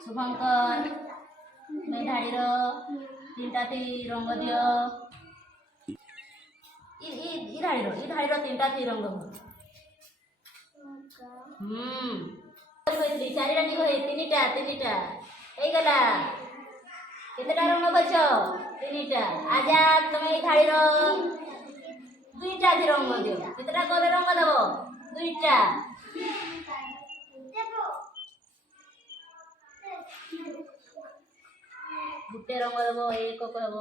शुभंकर मेधाड़ी तीनटा थी रंग दियो धाड़ी तीनटा थी रंग चारिटा तीनटा तीनटा गला केतेटा रंग करछ तीनटा आजा तुम धाड़ी दुईटा थी रंग दियो केतेटा कले रंग देव दुईटा गुटे रंग देव एक कहब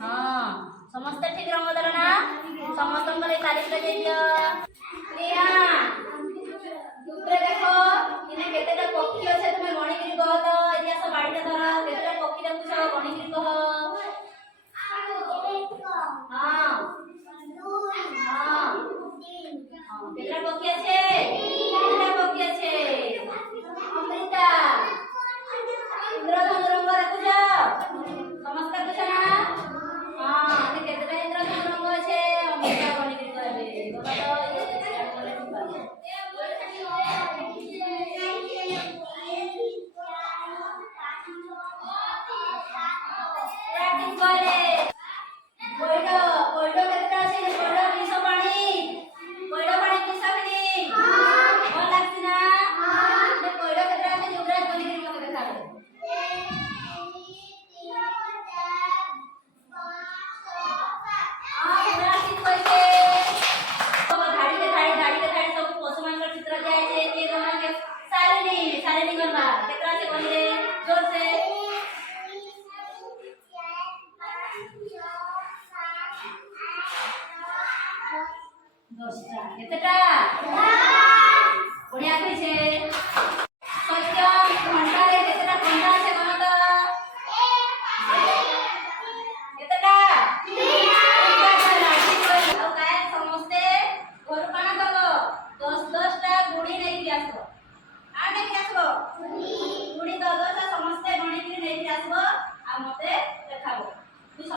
हाँ समस्त ठीक रंग देल ना समस्त तारीफ लगे देखो इने केतेटा पक्षी अच्छे तुम्हें गणिकी कह तो इतिहास बाड़ीटा धर केतेटा पक्षी देखुछ गणिकी कह हाँ हाँ केतेटा पक्षी अच्छे केतेटा पक्षी अच्छे अमृता इंद्रधनु रंग देखुछ समस्त देखुछ ना हाँ केतेटा इंद्रधनु रंग अच्छे अमृता गणिकी कहबे Vale.